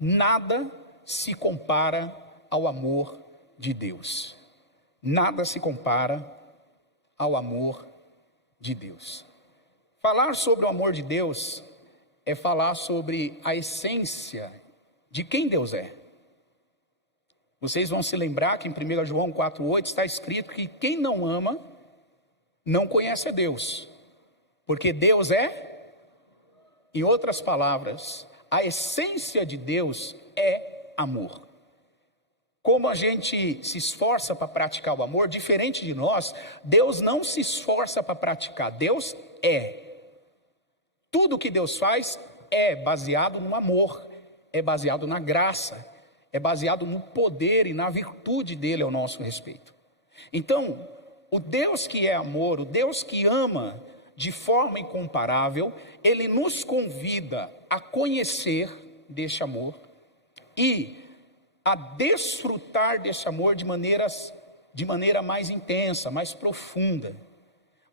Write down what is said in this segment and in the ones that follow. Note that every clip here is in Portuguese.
nada se compara ao amor de Deus. Nada se compara ao amor de Deus. Falar sobre o amor de Deus é falar sobre a essência de quem Deus é. Vocês vão se lembrar que em 1 João 4,8 está escrito que quem não ama não conhece a Deus, porque Deus é, em outras palavras, a essência de Deus é amor. Como a gente se esforça para praticar o amor, diferente de nós, Deus não se esforça para praticar, Deus é. Tudo que Deus faz é baseado no amor, é baseado na graça, é baseado no poder e na virtude dele ao nosso respeito. Então, o Deus que é amor, o Deus que ama de forma incomparável, ele nos convida a conhecer deste amor e a desfrutar desse amor de maneira mais intensa, mais profunda.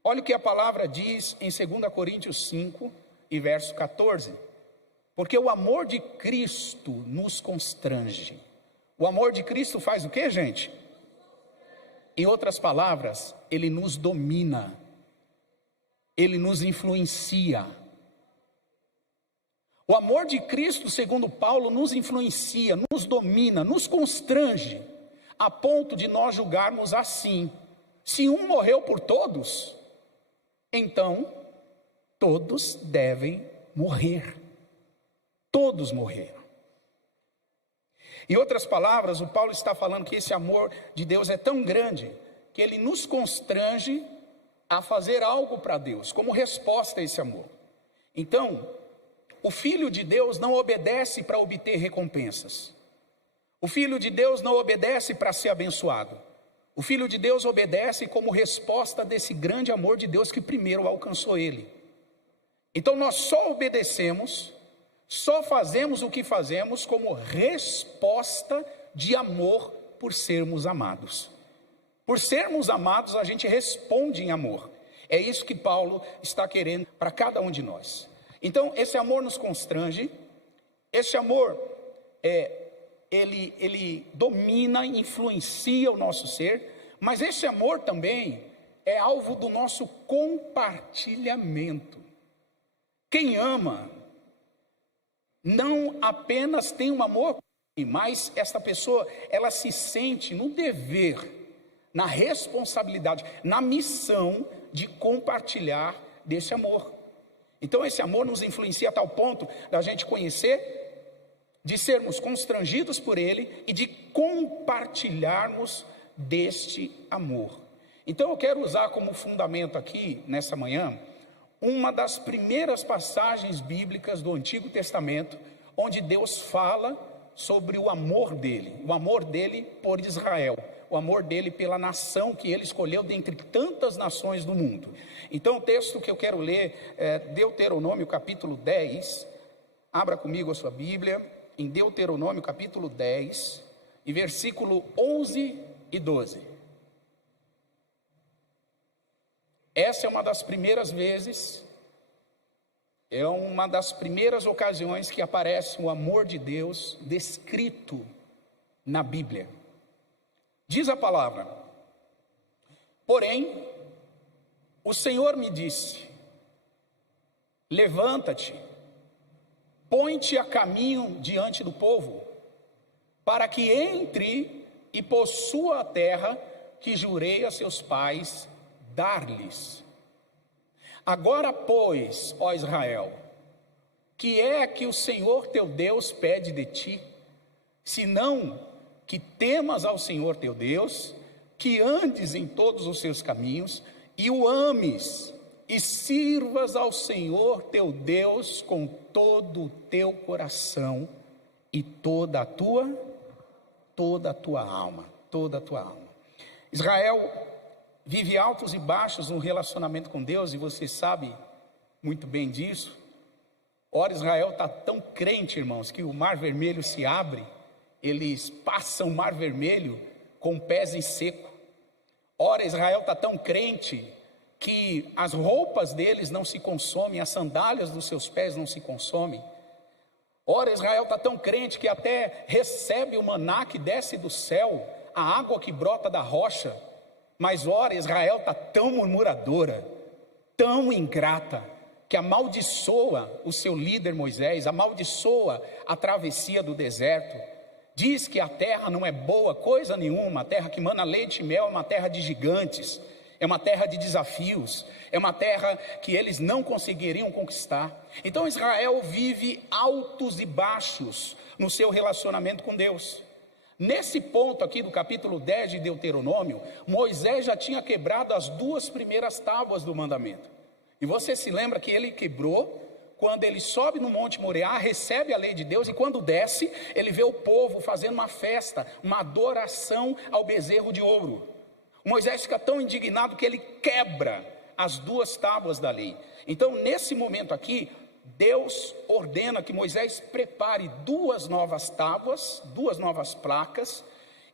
Olha o que a palavra diz em 2 Coríntios 5 e verso 14. Porque o amor de Cristo nos constrange. O amor de Cristo faz o que, gente? Em outras palavras, ele nos domina. Ele nos influencia. O amor de Cristo, segundo Paulo, nos influencia, nos domina, nos constrange, a ponto de nós julgarmos assim: se um morreu por todos, então todos devem morrer. Todos morreram. Em outras palavras, o Paulo está falando que esse amor de Deus é tão grande que ele nos constrange a fazer algo para Deus, como resposta a esse amor. Então, o Filho de Deus não obedece para obter recompensas. O Filho de Deus não obedece para ser abençoado. O Filho de Deus obedece como resposta desse grande amor de Deus que primeiro alcançou ele. Então nós só obedecemos, só fazemos o que fazemos como resposta de amor por sermos amados. Por sermos amados, a gente responde em amor. É isso que Paulo está querendo para cada um de nós. Então, esse amor nos constrange, esse amor, ele domina, influencia o nosso ser, mas esse amor também é alvo do nosso compartilhamento. Quem ama, não apenas tem um amor, mas essa pessoa, ela se sente no dever, na responsabilidade, na missão de compartilhar desse amor. Então esse amor nos influencia a tal ponto da gente conhecer, de sermos constrangidos por ele e de compartilharmos deste amor. Então eu quero usar como fundamento aqui, nessa manhã, uma das primeiras passagens bíblicas do Antigo Testamento, onde Deus fala sobre o amor dele por Israel, o amor dele pela nação que ele escolheu dentre tantas nações do mundo. Então o texto que eu quero ler é Deuteronômio capítulo 10, abra comigo a sua Bíblia, em Deuteronômio capítulo 10, e versículo 11 e 12. Essa é uma das primeiras vezes, é uma das primeiras ocasiões que aparece o amor de Deus descrito na Bíblia. Diz a palavra: porém, o Senhor me disse: levanta-te, põe-te a caminho diante do povo, para que entre e possua a terra que jurei a seus pais dar-lhes. Agora, pois, ó Israel, que é que o Senhor teu Deus pede de ti, senão que temas ao Senhor teu Deus, que andes em todos os seus caminhos, e o ames, e sirvas ao Senhor teu Deus com todo o teu coração, e toda a tua alma. Israel vive altos e baixos no relacionamento com Deus, e você sabe muito bem disso. Ora, Israel está tão crente, irmãos, que o Mar Vermelho se abre, eles passam o Mar Vermelho com pés em seco. Ora, Israel está tão crente que as roupas deles não se consomem, as sandálias dos seus pés não se consomem. Ora, Israel está tão crente que até recebe o maná que desce do céu, a água que brota da rocha. Mas ora, Israel está tão murmuradora, tão ingrata, que amaldiçoa o seu líder Moisés, amaldiçoa a travessia do deserto. Diz que a terra não é boa coisa nenhuma, a terra que mana leite e mel é uma terra de gigantes, é uma terra de desafios, é uma terra que eles não conseguiriam conquistar. Então Israel vive altos e baixos no seu relacionamento com Deus. Nesse ponto aqui do capítulo 10 de Deuteronômio, Moisés já tinha quebrado as 2 primeiras tábuas do mandamento. E você se lembra que ele quebrou quando ele sobe no Monte Moriá, recebe a lei de Deus, e quando desce, ele vê o povo fazendo uma festa, uma adoração ao bezerro de ouro. Moisés fica tão indignado que ele quebra as 2 tábuas da lei. Então, nesse momento aqui, Deus ordena que Moisés prepare 2 novas tábuas, 2 novas placas,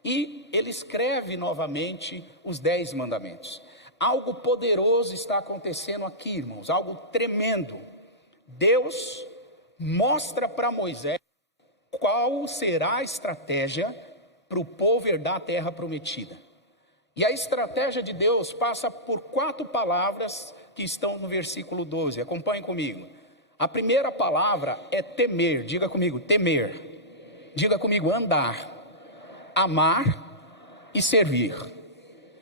e ele escreve novamente os 10 mandamentos. Algo poderoso está acontecendo aqui, irmãos, algo tremendo. Deus mostra para Moisés qual será a estratégia para o povo herdar a terra prometida. E a estratégia de Deus passa por 4 palavras que estão no versículo 12. Acompanhe comigo. A primeira palavra é temer. Diga comigo, temer. Diga comigo, andar, amar e servir.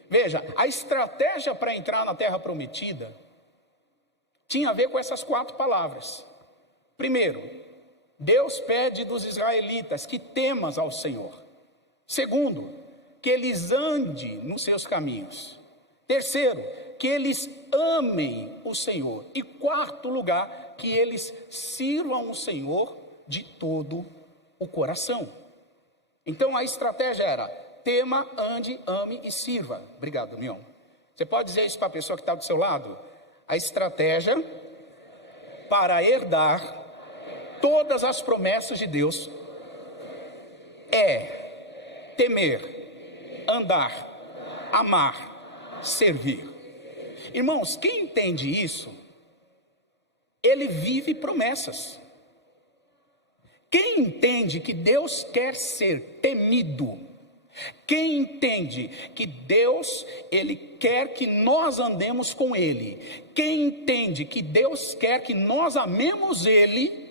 Veja, a estratégia para entrar na terra prometida tinha a ver com essas 4 palavras. Primeiro, Deus pede dos israelitas que temas ao Senhor. Segundo, que eles andem nos seus caminhos. Terceiro, que eles amem o Senhor. E quarto lugar, que eles sirvam o Senhor de todo o coração. Então a estratégia era: tema, ande, ame e sirva. Obrigado, Leão. Você pode dizer isso para a pessoa que está do seu lado? A estratégia para herdar todas as promessas de Deus é temer, andar, amar, servir. Irmãos, quem entende isso, ele vive promessas. Quem entende que Deus quer ser temido, quem entende que Deus, Ele quer que nós andemos com Ele, quem entende que Deus quer que nós amemos Ele,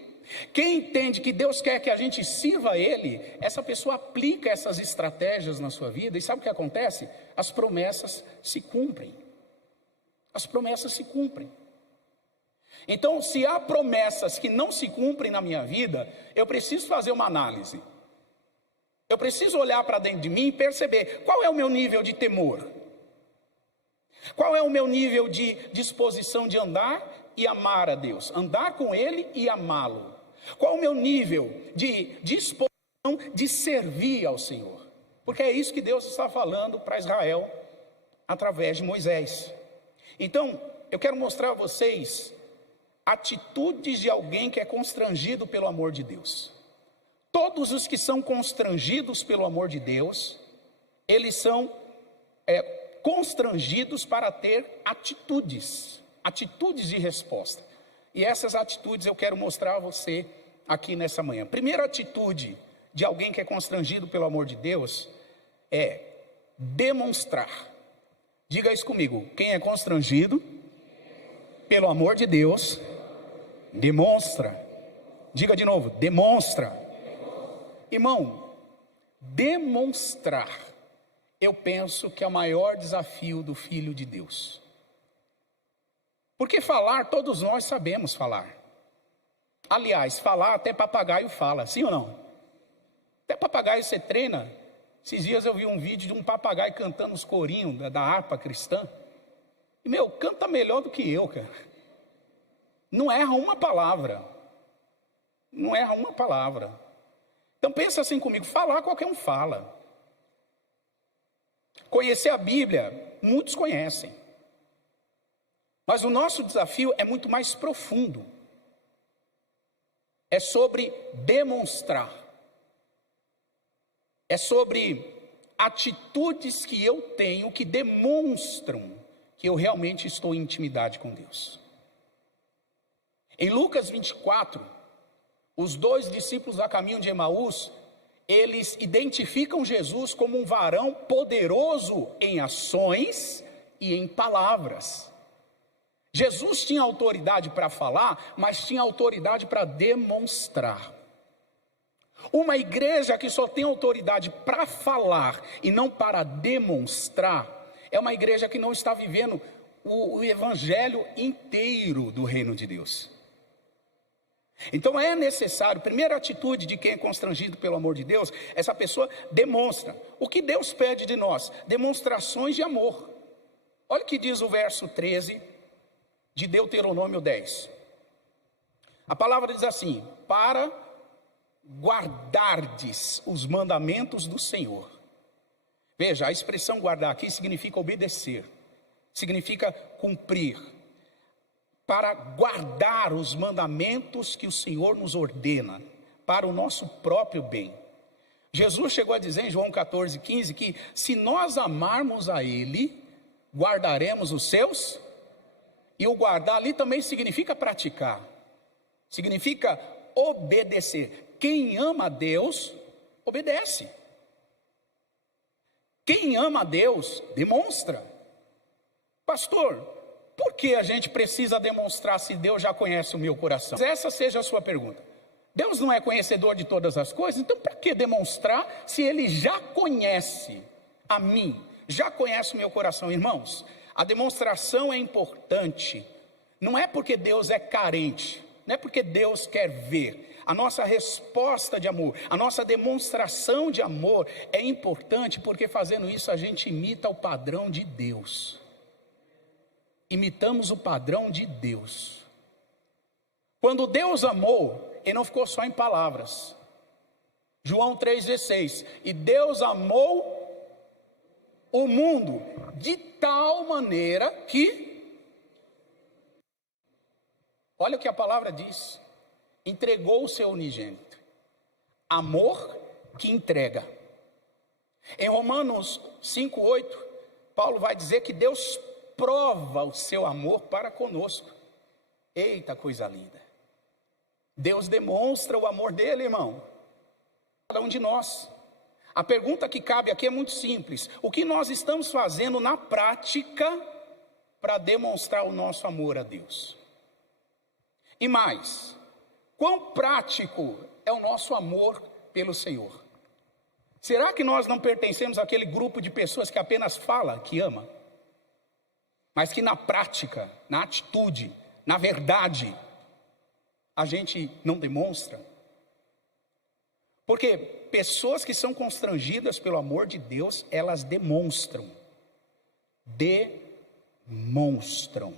quem entende que Deus quer que a gente sirva a Ele, essa pessoa aplica essas estratégias na sua vida, e sabe o que acontece? As promessas se cumprem. As promessas se cumprem. Então, se há promessas que não se cumprem na minha vida, eu preciso fazer uma análise. Eu preciso olhar para dentro de mim e perceber qual é o meu nível de temor. Qual é o meu nível de disposição de andar e amar a Deus, andar com Ele e amá-lo. Qual o meu nível de disposição de servir ao Senhor? Porque é isso que Deus está falando para Israel através de Moisés. Então, eu quero mostrar a vocês atitudes de alguém que é constrangido pelo amor de Deus. Todos os que são constrangidos pelo amor de Deus, eles são constrangidos para ter atitudes de resposta. E essas atitudes eu quero mostrar a você aqui nessa manhã. Primeira atitude de alguém que é constrangido pelo amor de Deus é demonstrar. Diga isso comigo: quem é constrangido pelo amor de Deus, demonstra. Diga de novo, demonstra. Irmão, demonstrar, eu penso que é o maior desafio do Filho de Deus. Porque falar, todos nós sabemos falar. Aliás, falar até papagaio fala, sim ou não? Até papagaio você treina. Esses dias eu vi um vídeo de um papagaio cantando os corinhos da harpa cristã. E canta melhor do que eu, cara. Não erra uma palavra. Não erra uma palavra. Então pensa assim comigo, falar qualquer um fala. Conhecer a Bíblia, muitos conhecem. Mas o nosso desafio é muito mais profundo. É sobre demonstrar. É sobre atitudes que eu tenho que demonstram que eu realmente estou em intimidade com Deus. Em Lucas 24, os dois discípulos a caminho de Emaús, eles identificam Jesus como um varão poderoso em ações e em palavras. Jesus tinha autoridade para falar, mas tinha autoridade para demonstrar. Uma igreja que só tem autoridade para falar e não para demonstrar, é uma igreja que não está vivendo o evangelho inteiro do reino de Deus. Então é necessário, primeira atitude de quem é constrangido pelo amor de Deus, essa pessoa demonstra. O que Deus pede de nós? Demonstrações de amor. Olha o que diz o verso 13 de Deuteronômio 10. A palavra diz assim: para guardardes os mandamentos do Senhor. Veja, a expressão guardar aqui significa obedecer, significa cumprir. Para guardar os mandamentos que o Senhor nos ordena, para o nosso próprio bem. Jesus chegou a dizer em João 14,15 que se nós amarmos a Ele, guardaremos os seus. E o guardar ali também significa praticar, significa obedecer. Quem ama a Deus, obedece. Quem ama a Deus, demonstra. Pastor, por que a gente precisa demonstrar se Deus já conhece o meu coração? Essa seja a sua pergunta. Deus não é conhecedor de todas as coisas, então para que demonstrar se Ele já conhece a mim, já conhece o meu coração? Irmãos, a demonstração é importante, não é porque Deus é carente, não é porque Deus quer ver. A nossa resposta de amor, a nossa demonstração de amor é importante porque fazendo isso a gente imita o padrão de Deus. Imitamos o padrão de Deus. Quando Deus amou, Ele não ficou só em palavras. João 3,16. E Deus amou o mundo de tal maneira que, olha o que a palavra diz, entregou o seu unigênito. Amor que entrega. Em Romanos 5,8, Paulo vai dizer que Deus prova o seu amor para conosco. Eita, coisa linda. Deus demonstra o amor dele, irmão. Cada um de nós. A pergunta que cabe aqui é muito simples. O que nós estamos fazendo na prática para demonstrar o nosso amor a Deus? E mais, quão prático é o nosso amor pelo Senhor? Será que nós não pertencemos àquele grupo de pessoas que apenas fala que ama? Mas que na prática, na atitude, na verdade, a gente não demonstra. Porque pessoas que são constrangidas pelo amor de Deus, elas demonstram. Demonstram.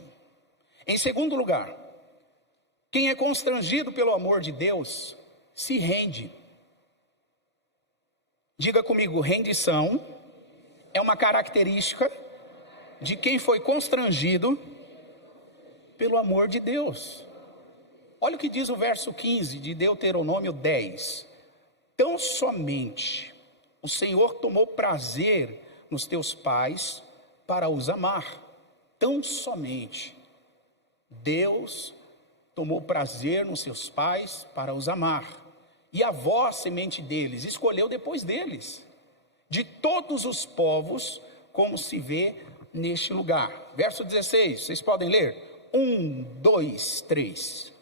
Em segundo lugar, quem é constrangido pelo amor de Deus, se rende. Diga comigo, rendição é uma característica de quem foi constrangido pelo amor de Deus. Olha o que diz o verso 15 de Deuteronômio 10. Tão somente o Senhor tomou prazer nos teus pais para os amar. Tão somente Deus tomou prazer nos seus pais para os amar. E a vós, semente deles, escolheu depois deles, de todos os povos, como se vê neste lugar. Verso 16, vocês podem ler? 1, 2, 3.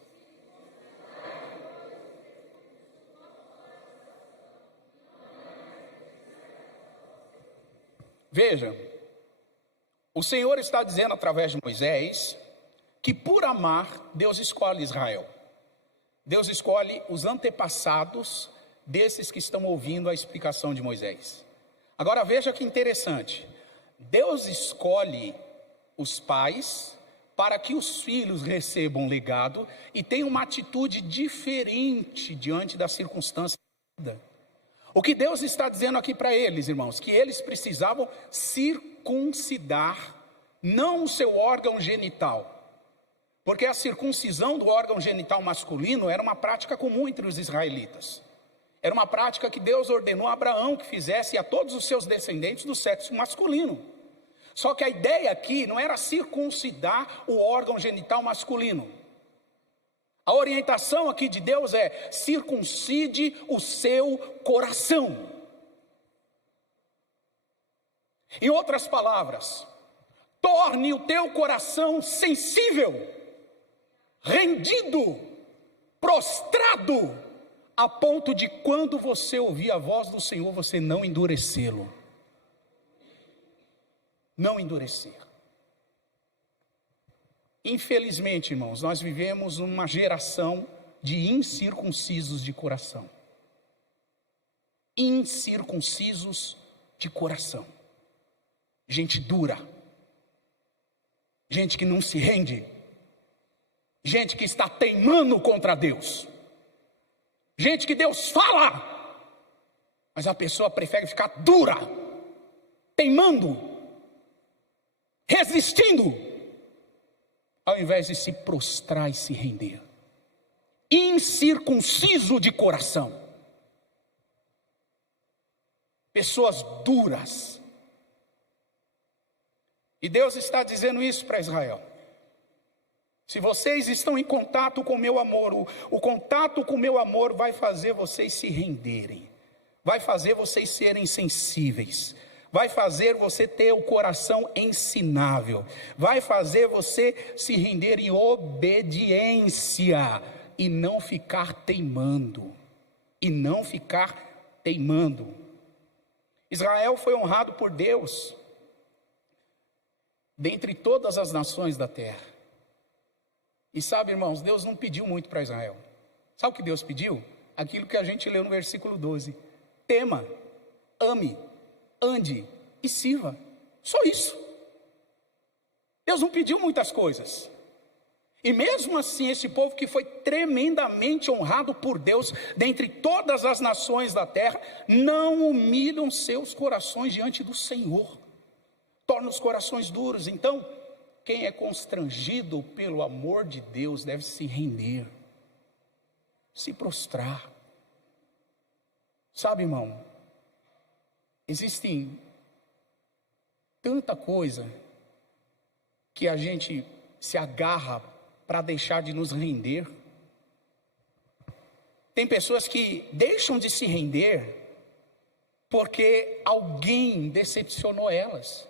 Veja, o Senhor está dizendo através de Moisés que por amar, Deus escolhe Israel. Deus escolhe os antepassados desses que estão ouvindo a explicação de Moisés. Agora veja que interessante. Deus escolhe os pais para que os filhos recebam legado e tenham uma atitude diferente diante das circunstâncias da vida. O que Deus está dizendo aqui para eles, irmãos, que eles precisavam circuncidar, não o seu órgão genital. Porque a circuncisão do órgão genital masculino era uma prática comum entre os israelitas. Era uma prática que Deus ordenou a Abraão que fizesse a todos os seus descendentes do sexo masculino. Só que a ideia aqui não era circuncidar o órgão genital masculino. A orientação aqui de Deus é: circuncide o seu coração. Em outras palavras, torne o teu coração sensível, rendido, prostrado, a ponto de quando você ouvir a voz do Senhor, você não endurecê-lo. Não endurecer. Infelizmente, irmãos, nós vivemos uma geração de incircuncisos de coração. Incircuncisos de coração. Gente dura. Gente que não se rende. Gente que está teimando contra Deus. Gente que Deus fala, mas a pessoa prefere ficar dura, teimando, resistindo, ao invés de se prostrar e se render. Incircunciso de coração. Pessoas duras. E Deus está dizendo isso para Israel. Se vocês estão em contato com o meu amor, o contato com o meu amor vai fazer vocês se renderem. Vai fazer vocês serem sensíveis. Vai fazer você ter o coração ensinável. Vai fazer você se render em obediência. E não ficar teimando. E não ficar teimando. Israel foi honrado por Deus dentre todas as nações da terra. E sabe, irmãos, Deus não pediu muito para Israel. Sabe o que Deus pediu? Aquilo que a gente leu no versículo 12. Tema, ame, ande e sirva. Só isso. Deus não pediu muitas coisas. E mesmo assim, esse povo que foi tremendamente honrado por Deus, dentre todas as nações da terra, não humilham seus corações diante do Senhor. Torna os corações duros. Então, quem é constrangido pelo amor de Deus deve se render, se prostrar. Sabe, irmão, existem tanta coisa que a gente se agarra para deixar de nos render. Tem pessoas que deixam de se render porque alguém decepcionou elas.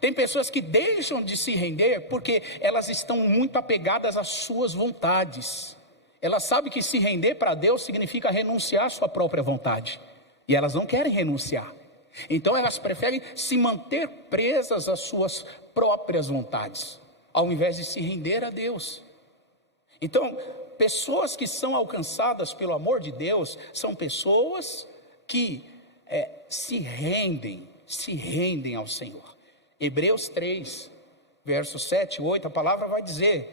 Tem pessoas que deixam de se render porque elas estão muito apegadas às suas vontades. Elas sabem que se render para Deus significa renunciar à sua própria vontade. E elas não querem renunciar. Então elas preferem se manter presas às suas próprias vontades, ao invés de se render a Deus. Então, pessoas que são alcançadas pelo amor de Deus, são pessoas que se rendem ao Senhor. Hebreus 3, versos 7 e 8, a palavra vai dizer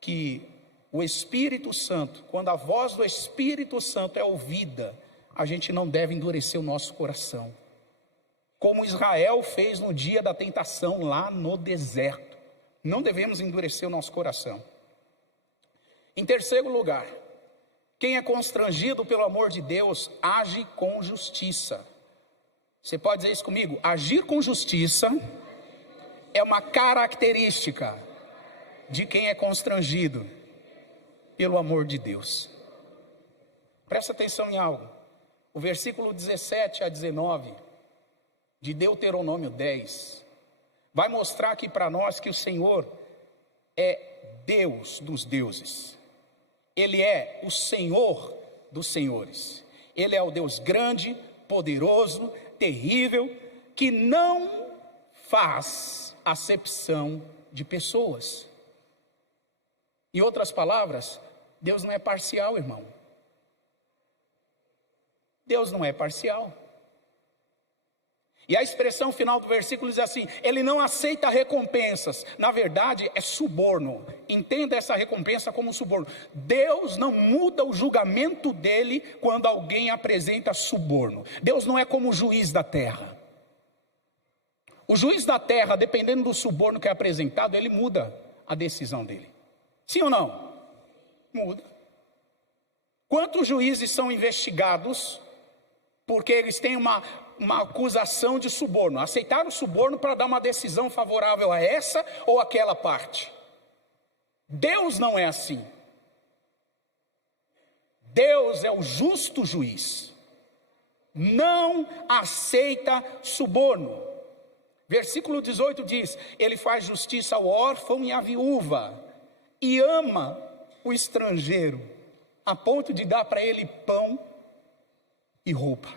que o Espírito Santo, quando a voz do Espírito Santo é ouvida, a gente não deve endurecer o nosso coração. Como Israel fez no dia da tentação lá no deserto. Não devemos endurecer o nosso coração. Em terceiro lugar, quem é constrangido pelo amor de Deus, age com justiça. Você pode dizer isso comigo? Agir com justiça é uma característica de quem é constrangido pelo amor de Deus. Presta atenção em algo. O versículo 17 a 19 de Deuteronômio 10 vai mostrar aqui para nós que o Senhor é Deus dos deuses. Ele é o Senhor dos senhores. Ele é o Deus grande, poderoso, terrível, que não faz acepção de pessoas. Em outras palavras, Deus não é parcial, irmão. Deus não é parcial. E a expressão final do versículo diz assim: ele não aceita recompensas. Na verdade, é suborno. Entenda essa recompensa como suborno. Deus não muda o julgamento dele quando alguém apresenta suborno. Deus não é como o juiz da terra. O juiz da terra, dependendo do suborno que é apresentado, ele muda a decisão dele. Sim ou não? Muda. Quantos juízes são investigados porque eles têm uma acusação de suborno? Aceitaram o suborno para dar uma decisão favorável a essa ou aquela parte. Deus não é assim. Deus é o justo juiz, não aceita suborno. Versículo 18 diz: ele faz justiça ao órfão e à viúva, e ama o estrangeiro, a ponto de dar para ele pão e roupa.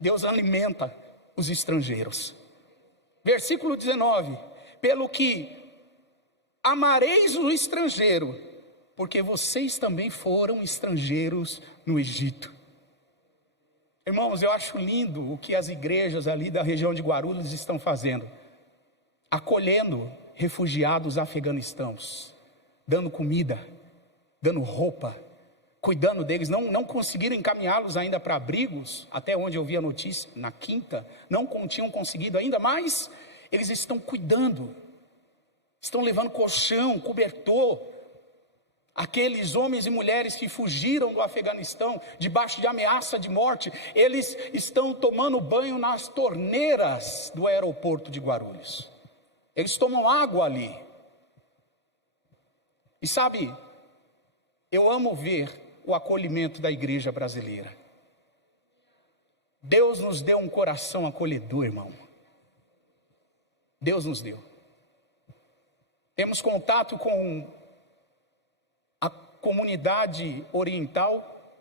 Deus alimenta os estrangeiros. Versículo 19: pelo que amareis o estrangeiro, porque vocês também foram estrangeiros no Egito. Irmãos, eu acho lindo o que as igrejas ali da região de Guarulhos estão fazendo, acolhendo refugiados afegãos, dando comida, dando roupa, cuidando deles. Não conseguiram encaminhá-los ainda para abrigos, até onde eu vi a notícia, na quinta, não tinham conseguido ainda, mas eles estão cuidando, estão levando colchão, cobertor. Aqueles homens e mulheres que fugiram do Afeganistão, debaixo de ameaça de morte, eles estão tomando banho nas torneiras do aeroporto de Guarulhos. Eles tomam água ali. E sabe, eu amo ver o acolhimento da igreja brasileira. Deus nos deu um coração acolhedor, irmão. Deus nos deu. Temos contato com a comunidade oriental,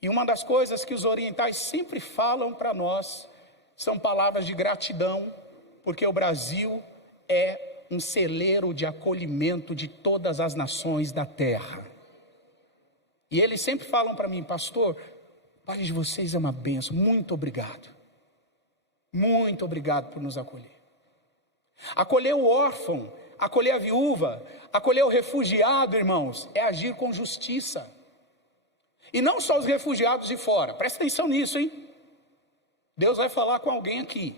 e uma das coisas que os orientais sempre falam para nós são palavras de gratidão, porque o Brasil é um celeiro de acolhimento de todas as nações da terra. E eles sempre falam para mim: pastor, o país de vocês é uma bênção, muito obrigado por nos acolher. Acolher o órfão, acolher a viúva, acolher o refugiado, irmãos, é agir com justiça. E não só os refugiados de fora, presta atenção nisso, hein? Deus vai falar com alguém aqui.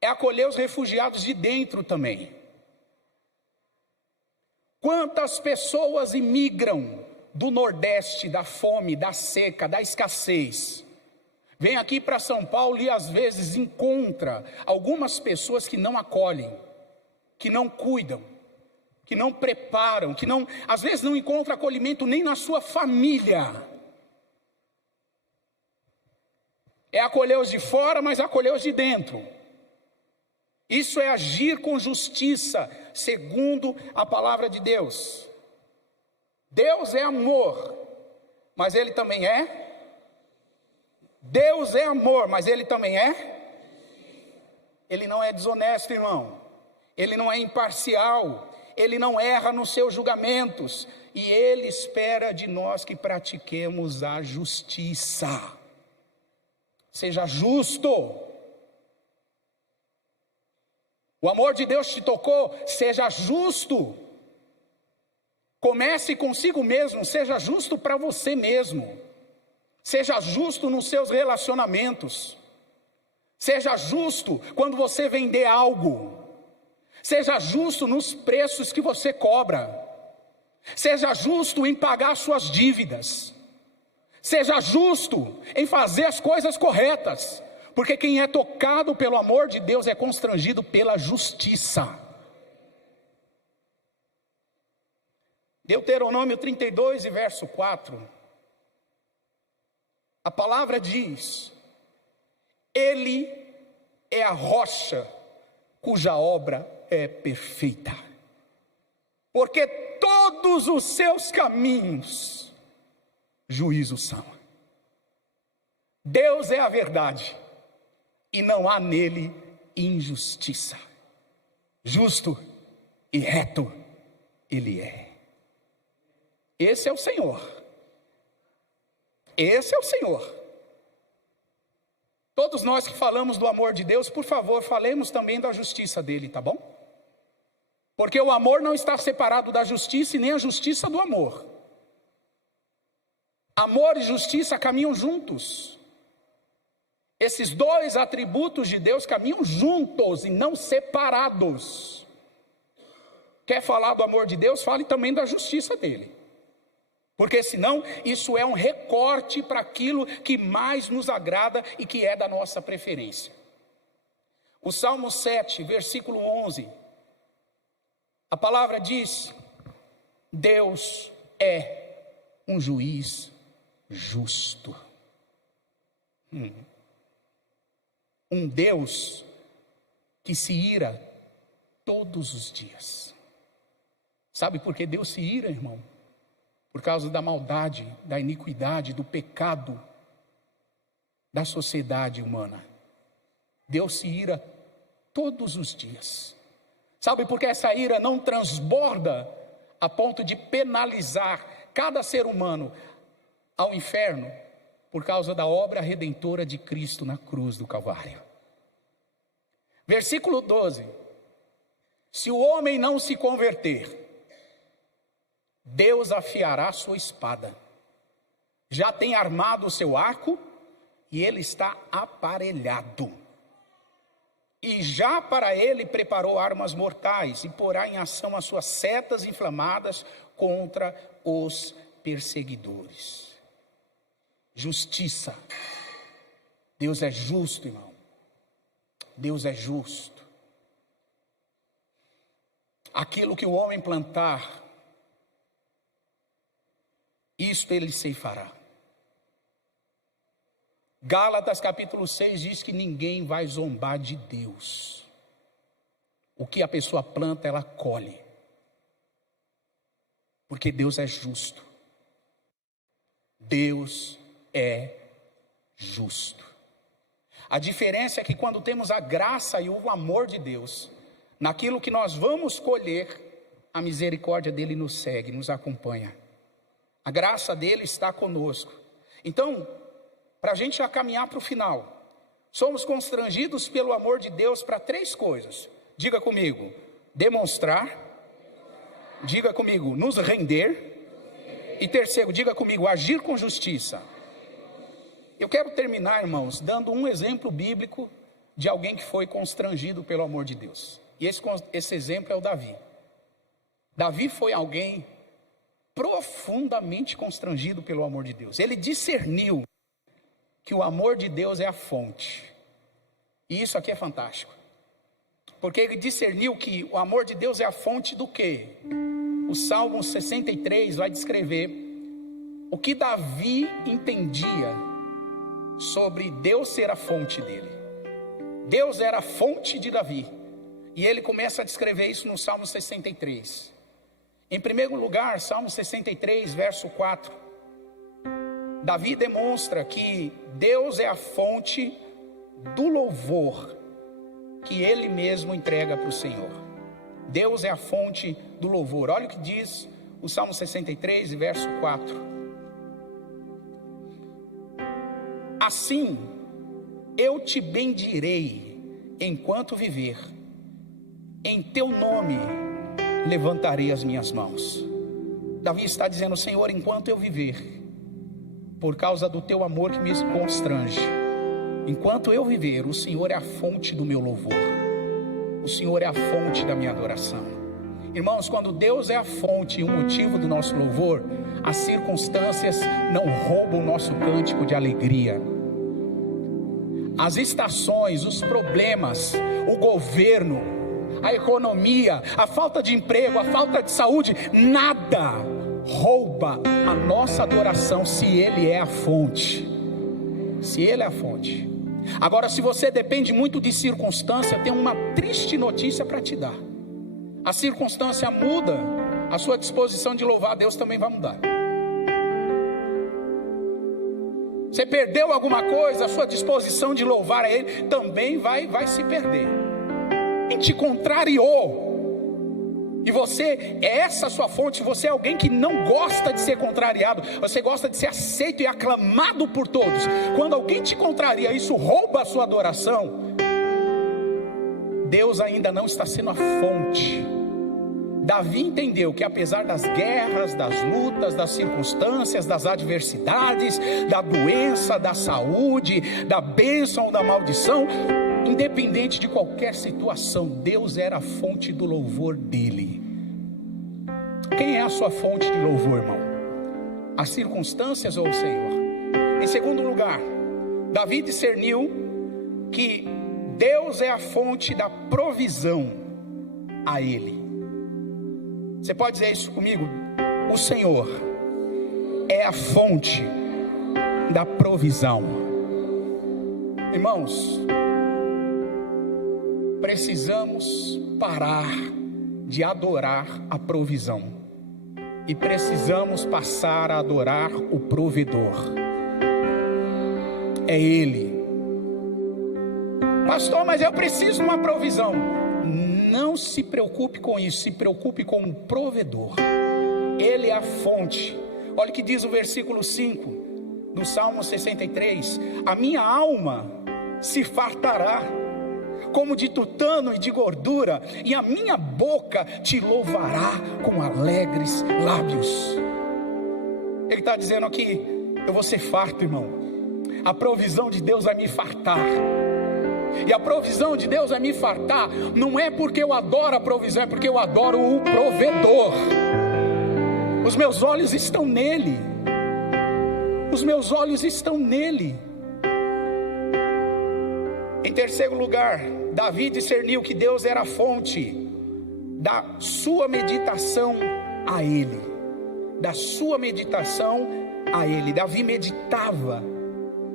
É acolher os refugiados de dentro também. Quantas pessoas imigram do Nordeste, da fome, da seca, da escassez, vem aqui para São Paulo e às vezes encontra algumas pessoas que não acolhem, que não cuidam, que não preparam, que não, às vezes não encontra acolhimento nem na sua família. É acolher os de fora, mas acolher os de dentro. Isso é agir com justiça, segundo a palavra de Deus. Deus é amor, mas Ele também é. Deus é amor, mas Ele também é. Ele não é desonesto, irmão. Ele não é imparcial. Ele não erra nos seus julgamentos. E Ele espera de nós que pratiquemos a justiça. Seja justo. O amor de Deus te tocou, seja justo. Comece consigo mesmo, seja justo para você mesmo. Seja justo nos seus relacionamentos. Seja justo quando você vender algo. Seja justo nos preços que você cobra. Seja justo em pagar suas dívidas. Seja justo em fazer as coisas corretas. Porque quem é tocado pelo amor de Deus é constrangido pela justiça. Deuteronômio 32 e verso 4. A palavra diz: Ele é a rocha cuja obra é perfeita, porque todos os seus caminhos juízos são. Deus é a verdade, e não há nele injustiça. Justo e reto Ele é. Esse é o Senhor. Esse é o Senhor. Todos nós que falamos do amor de Deus, por favor, falemos também da justiça dele, tá bom? Porque o amor não está separado da justiça e nem a justiça do amor. Amor e justiça caminham juntos. Esses dois atributos de Deus caminham juntos e não separados. Quer falar do amor de Deus? Fale também da justiça dele. Porque senão isso é um recorte para aquilo que mais nos agrada e que é da nossa preferência. O Salmo 7, versículo 11. A palavra diz: Deus é um juiz justo. Um Deus que se ira todos os dias. Sabe por que Deus se ira, irmão? Por causa da maldade, da iniquidade, do pecado da sociedade humana. Deus se ira todos os dias. Sabe por que essa ira não transborda a ponto de penalizar cada ser humano ao inferno? Por causa da obra redentora de Cristo na cruz do Calvário. Versículo 12. Se o homem não se converter, Deus afiará sua espada. Já tem armado o seu arco e ele está aparelhado. E já para ele preparou armas mortais e porá em ação as suas setas inflamadas contra os perseguidores. Justiça. Deus é justo, irmão. Deus é justo. Aquilo que o homem plantar, isto ele ceifará. Gálatas capítulo 6 diz que ninguém vai zombar de Deus. O que a pessoa planta, ela colhe. Porque Deus é justo. Deus é justo. A diferença é que quando temos a graça e o amor de Deus, naquilo que nós vamos colher, a misericórdia dele nos segue, nos acompanha. A graça dele está conosco. Então, para a gente já caminhar para o final, somos constrangidos pelo amor de Deus para 3 coisas. Diga comigo, demonstrar. Diga comigo, nos render. E terceiro, diga comigo, agir com justiça. Eu quero terminar, irmãos, dando um exemplo bíblico de alguém que foi constrangido pelo amor de Deus. E esse exemplo é o Davi. Davi foi alguém profundamente constrangido pelo amor de Deus. Ele discerniu que o amor de Deus é a fonte. E isso aqui é fantástico. Porque ele discerniu que o amor de Deus é a fonte do quê? O Salmo 63 vai descrever o que Davi entendia sobre Deus ser a fonte dele. Deus era a fonte de Davi. E ele começa a descrever isso no Salmo 63. Em primeiro lugar, Salmo 63, verso 4. Davi demonstra que Deus é a fonte do louvor que ele mesmo entrega para o Senhor. Deus é a fonte do louvor. Olha o que diz o Salmo 63, verso 4. Assim, eu te bendirei enquanto viver. Em teu nome levantarei as minhas mãos. Davi está dizendo, Senhor, enquanto eu viver, por causa do teu amor que me constrange, enquanto eu viver, o Senhor é a fonte do meu louvor. O Senhor é a fonte da minha adoração. Irmãos, quando Deus é a fonte e o motivo do nosso louvor, as circunstâncias não roubam o nosso cântico de alegria. As estações, os problemas, o governo, a economia, a falta de emprego, a falta de saúde, nada rouba a nossa adoração se Ele é a fonte. Se Ele é a fonte. Agora, se você depende muito de circunstância, tem uma triste notícia para te dar. A circunstância muda, a sua disposição de louvar a Deus também vai mudar. Você perdeu alguma coisa, a sua disposição de louvar a Ele também vai se perder. Quem te contrariou, e você é essa sua fonte, você é alguém que não gosta de ser contrariado, você gosta de ser aceito e aclamado por todos. Quando alguém te contraria, isso rouba a sua adoração. Deus ainda não está sendo a fonte. Davi entendeu que apesar das guerras, das lutas, das circunstâncias, das adversidades, da doença, da saúde, da bênção ou da maldição, independente de qualquer situação, Deus era a fonte do louvor dele. Quem é a sua fonte de louvor, irmão? As circunstâncias ou o Senhor? Em segundo lugar, Davi discerniu que Deus é a fonte da provisão a ele. Você pode dizer isso comigo? O Senhor é a fonte da provisão. Irmãos, precisamos parar de adorar a provisão e precisamos passar a adorar o provedor. É Ele. Pastor, mas eu preciso de uma provisão. Não se preocupe com isso, se preocupe com o provedor. Ele é a fonte. Olha o que diz o versículo 5 do Salmo 63: a minha alma se fartará como de tutano e de gordura, e a minha boca te louvará com alegres lábios. Ele está dizendo aqui: eu vou ser farto, irmão. A provisão de Deus vai me fartar. E a provisão de Deus vai me fartar, não é porque eu adoro a provisão, é porque eu adoro o provedor. Os meus olhos estão nele. Os meus olhos estão nele. Em terceiro lugar, Davi discerniu que Deus era a fonte da sua meditação a ele. Da sua meditação a ele. Davi meditava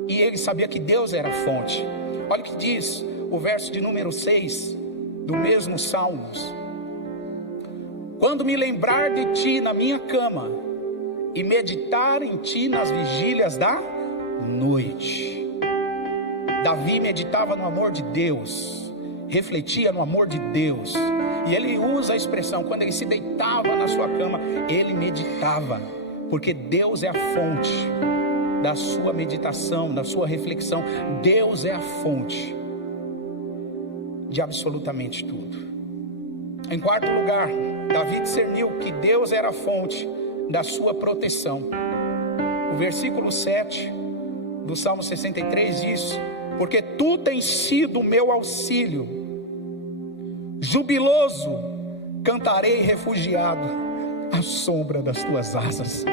e ele sabia que Deus era a fonte. Olha o que diz o verso de número 6 do mesmo Salmos: quando me lembrar de ti na minha cama e meditar em ti nas vigílias da noite. Davi meditava no amor de Deus, refletia no amor de Deus, e ele usa a expressão, quando ele se deitava na sua cama, ele meditava, porque Deus é a fonte da sua meditação, da sua reflexão. Deus é a fonte de absolutamente tudo. Em quarto lugar, Davi discerniu que Deus era a fonte da sua proteção. O versículo 7 do Salmo 63 diz: porque tu tens sido o meu auxílio, jubiloso cantarei refugiado à sombra das tuas asas.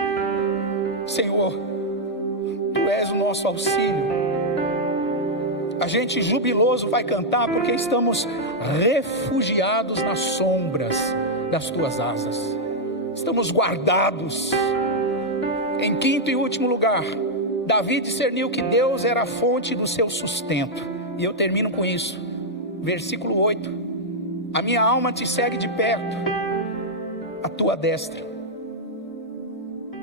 Senhor, tu és o nosso auxílio. A gente jubiloso vai cantar porque estamos refugiados nas sombras das tuas asas. Estamos guardados. Em quinto e último lugar, Davi discerniu que Deus era a fonte do seu sustento. E eu termino com isso. Versículo 8: a minha alma te segue de perto, a tua destra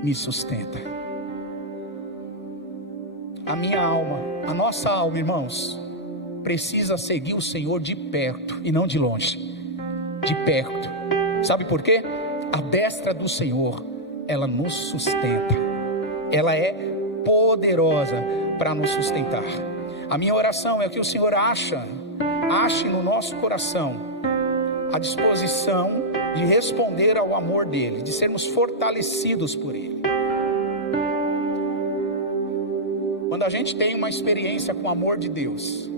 me sustenta. A minha alma, a nossa alma, irmãos, precisa seguir o Senhor de perto e não de longe. De perto. Sabe por quê? A destra do Senhor, ela nos sustenta. Ela é poderosa para nos sustentar. A minha oração é que o Senhor ache no nosso coração a disposição de responder ao amor dele, de sermos fortalecidos por ele. Quando a gente tem uma experiência com o amor de Deus,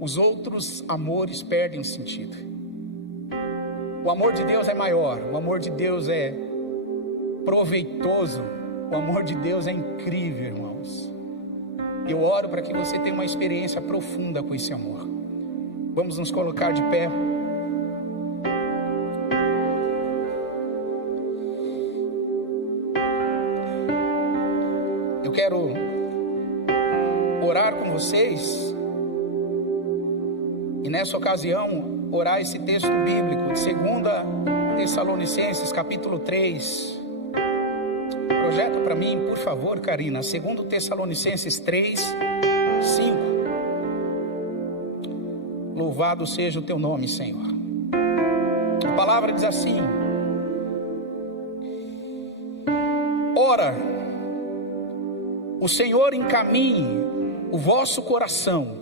os outros amores perdem sentido. O amor de Deus é maior, o amor de Deus é proveitoso, o amor de Deus é incrível, irmãos. Eu oro para que você tenha uma experiência profunda com esse amor. Vamos nos colocar de pé. Eu quero orar com vocês e nessa ocasião orar esse texto bíblico de 2 Tessalonicenses capítulo 3. Projeta para mim, por favor, Karina, 2 Tessalonicenses 3, 5. Louvado seja o teu nome, Senhor. A palavra diz assim: ora, o Senhor encaminhe o vosso coração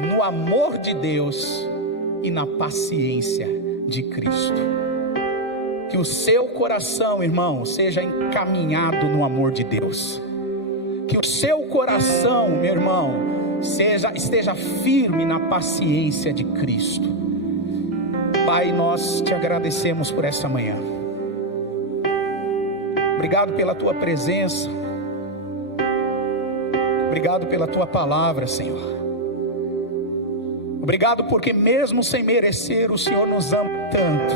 no amor de Deus e na paciência de Cristo. Que o seu coração, irmão, seja encaminhado no amor de Deus. Que o seu coração, meu irmão, esteja firme na paciência de Cristo. Pai, nós te agradecemos por essa manhã. Obrigado pela tua presença. Obrigado pela tua palavra, Senhor. Obrigado porque mesmo sem merecer, o Senhor nos ama tanto.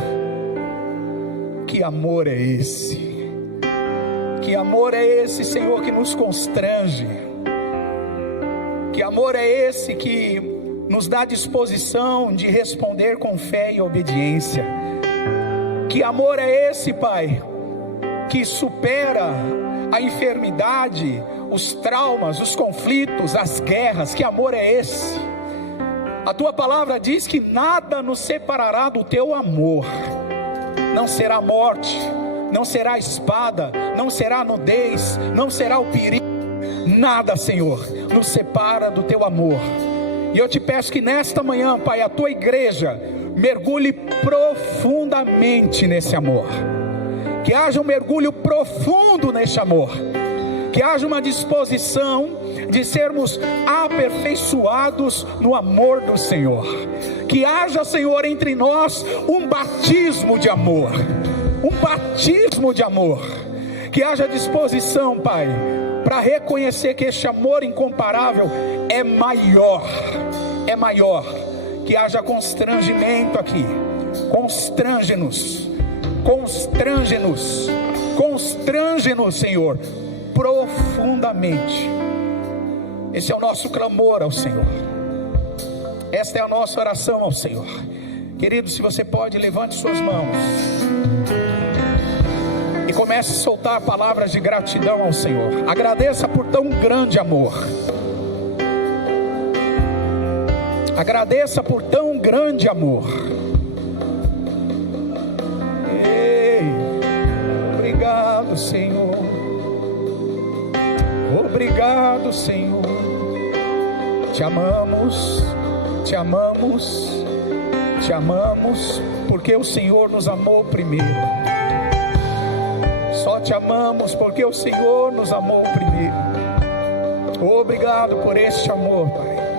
Que amor é esse? Que amor é esse, Senhor, que nos constrange? Que amor é esse que nos dá disposição de responder com fé e obediência? Que amor é esse, Pai, que supera a enfermidade, os traumas, os conflitos, as guerras? Que amor é esse? A tua palavra diz que nada nos separará do teu amor. Não será morte, não será espada, não será nudez, não será o perigo. Nada, Senhor, nos separa do teu amor. E eu te peço que nesta manhã, Pai, a tua igreja mergulhe profundamente nesse amor. Que haja um mergulho profundo nesse amor. Que haja uma disposição de sermos aperfeiçoados no amor do Senhor. Que haja, Senhor, entre nós um batismo de amor. Um batismo de amor. Que haja disposição, Pai, para reconhecer que este amor incomparável é maior. É maior. Que haja constrangimento aqui. Constrange-nos. Constrange-nos. Constrange-nos, Senhor, profundamente. Esse é o nosso clamor ao Senhor. Esta é a nossa oração ao Senhor. Querido, se você pode, levante suas mãos e comece a soltar palavras de gratidão ao Senhor. Agradeça por tão grande amor. Agradeça por tão grande amor. Ei, obrigado, Senhor. Obrigado, Senhor. Te amamos, te amamos, te amamos, porque o Senhor nos amou primeiro. Só te amamos porque o Senhor nos amou primeiro. Obrigado por este amor, Pai.